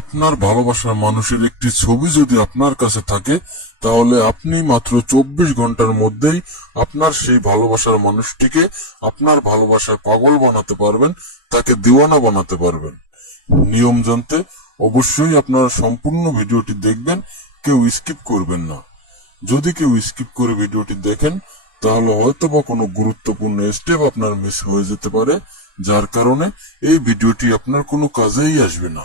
আপনার ভালোবাসার মানুষের একটি ছবি যদি আপনার কাছে থাকে, তাহলে আপনি মাত্র চব্বিশ ঘণ্টার মধ্যেই আপনার সেই ভালোবাসার মানুষটিকে আপনার ভালোবাসায় পাগল বানাতে পারবেন, তাকে দিওয়ানা বানাতে পারবেন। নিয়ম জানতে অবশ্যই আপনারা সম্পূর্ণ ভিডিওটি দেখবেন, কেউ স্কিপ করবেন না। যদি কেউ স্কিপ করে ভিডিওটি দেখেন, তাহলে হয়তো বা কোনো গুরুত্বপূর্ণ স্টেপ আপনার মিস হয়ে যেতে পারে, যার কারণে এই ভিডিওটি আপনার কোনো কাজেই আসবে না।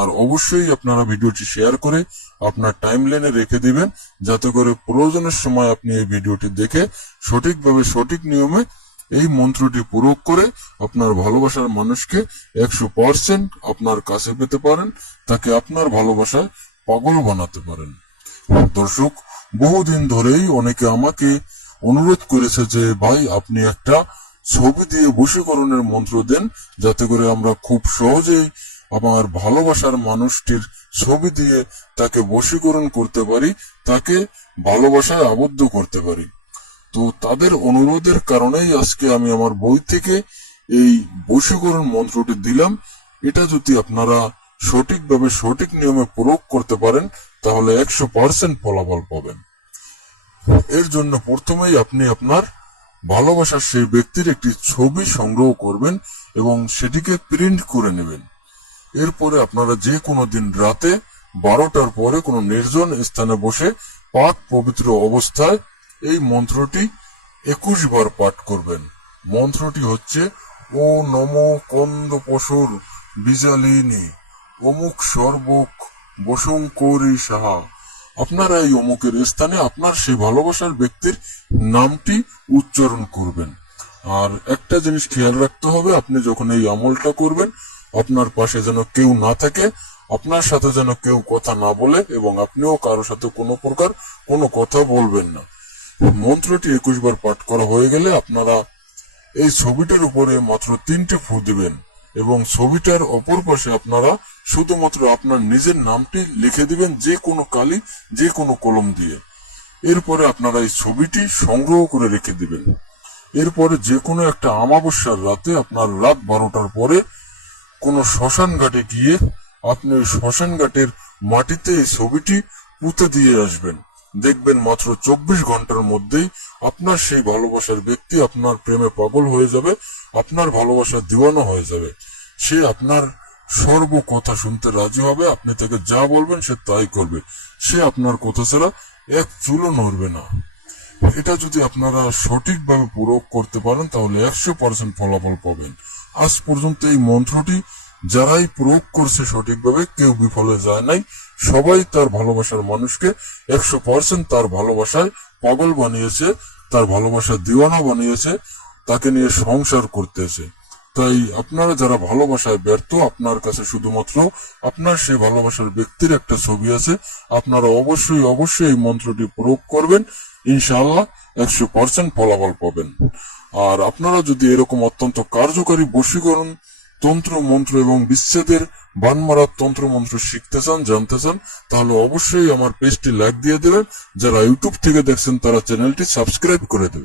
আর অবশ্যই আপনারা ভিডিওটি শেয়ার করে আপনার টাইম লাইনে রেখে দিবেন, যাতে করে প্রয়োজনের সময় আপনি এই ভিডিওটি দেখে সঠিকভাবে সঠিক নিয়মে এই মন্ত্রটি প্রয়োগ করে আপনার ভালোবাসার মানুষকে একশো পার্সেন্ট আপনার কাছে পেতে পারেন, তাকে আপনার ভালোবাসায় পাগল বানাতে পারেন। দর্শক, বহুদিন ধরেই অনেকে আমাকে অনুরোধ করেছে যে, ভাই, আপনি একটা ছবি দিয়ে বশীকরণের মন্ত্র দেন, যাতে করে আমরা খুব সহজেই আমার ভালোবাসার মানুষটির ছবি দিয়ে তাকে বশীকরণ করতে পারি, তাকে ভালোবাসায় আবদ্ধ করতে পারি। তো তাদের অনুরোধের কারণেই আজকে আমি আমার বই থেকে এই বশীকরণ মন্ত্রটি দিলাম। এটা যদি আপনারা সঠিকভাবে সঠিক নিয়মে প্রয়োগ করতে পারেন, তাহলে একশো পার্সেন্ট ফলাফল পাবেন। এর জন্য প্রথমেই আপনি আপনার ভালোবাসার সেই ব্যক্তির একটি ছবি সংগ্রহ করবেন এবং সেটিকে প্রিন্ট করে নেবেন। এরপরে আপনারা যে কোনো দিন রাতে বারোটার পরে কোনো নির্জন স্থানে বসে পাক পবিত্র অবস্থায় এই মন্ত্রটি একুশ বার পাঠ করবেন। মন্ত্রটি হচ্ছে, ও নম কন্দ পশুর বিজালিনী, অমুক সর্বক বসঙ্করি সাহা। আপনারা এই অমুকের স্থানে আপনার সেই ভালোবাসার ব্যক্তির নামটি উচ্চারণ করবেন। আর একটা জিনিস খেয়াল রাখতে হবে, আপনি যখন এই আমলটা করবেন আপনার পাশে যেন কেউ না থাকে, আপনার সাথে যেন কেউ কথা না বলে এবং আপনিও কারও সাথে কোনো প্রকার কোনো কথা বলবেন না। মন্ত্রটি একুশ বার পাঠ করা হয়ে গেলে আপনারা এই ছবিটার উপরে মাত্র তিনটে ফু দিবেন এবং ছবিটার অপর পাশে আপনারা শুধুমাত্র আপনার নিজের নামটি লিখে দিবেন যে কোনো কালি, যে কোনো কলম দিয়ে। এরপরে আপনারা এই ছবিটি সংগ্রহ করে রেখে দিবেন। এরপরে যে কোনো একটা আমাবস্যার রাতে আপনার রাত বারোটার পরে কোনো শ্মশান ঘাটে গিয়ে আপনি ওই শ্মশান ঘাটের মাটিতে এই ছবিটি পুঁতে দিয়ে আসবেন। দেখবেন মাত্র চব্বিশ ঘণ্টার মধ্যেই আপনার সেই ভালোবাসার ব্যক্তি আপনার প্রেমে পাগল হয়ে যাবে, আপনার ভালোবাসা দিওয়ানো হয়ে যাবে। সে আপনার সর্ব কথা শুনতে রাজি হবে, আপনি তাকে যা বলবেন সে তাই করবে। সে আপনার কথা ছাড়া এক চুলো নড়বে না। এটা যদি আপনারা সঠিকভাবে প্রয়োগ করতে পারেন, তাহলে একশো পার্সেন্ট ফলাফল পাবেন। আজ পর্যন্ত এই মন্ত্রটি যারাই প্রয়োগ করছে সঠিকভাবে, কেউ বিফলে যায় নাই। সবাই তার ভালোবাসার মানুষকে, একশো পার্সেন্ট তার ভালোবাসায় পাগল বানিয়েছে, তার ভালোবাসা দিওয়ানা বানিয়েছে, তাকে নিয়ে সংসার করতেছে। তাই আপনারা যারা ভালোবাসায় ব্যর্থ, আপনার কাছে শুধুমাত্র আপনার সেই ভালোবাসার ব্যক্তির একটা ছবি আছে। আপনারা অবশ্যই অবশ্যই এই মন্ত্রটি প্রয়োগ করবেন। ইনশাআল্লাহ একশো পার্সেন্ট ফলাফল পাবেন। আর আপনারা যদি এরকম অত্যন্ত কার্যকারী বশীকরণ তন্ত্র মন্ত্র এবং বিচ্ছেদের বানমারার তন্ত্র মন্ত্র শিখতে চান, জানতে চান, তাহলে অবশ্যই আমার পেজটি লাইক দিয়ে দেবেন। যারা ইউটিউব থেকে দেখছেন, তারা চ্যানেলটি সাবস্ক্রাইব করে দেবেন।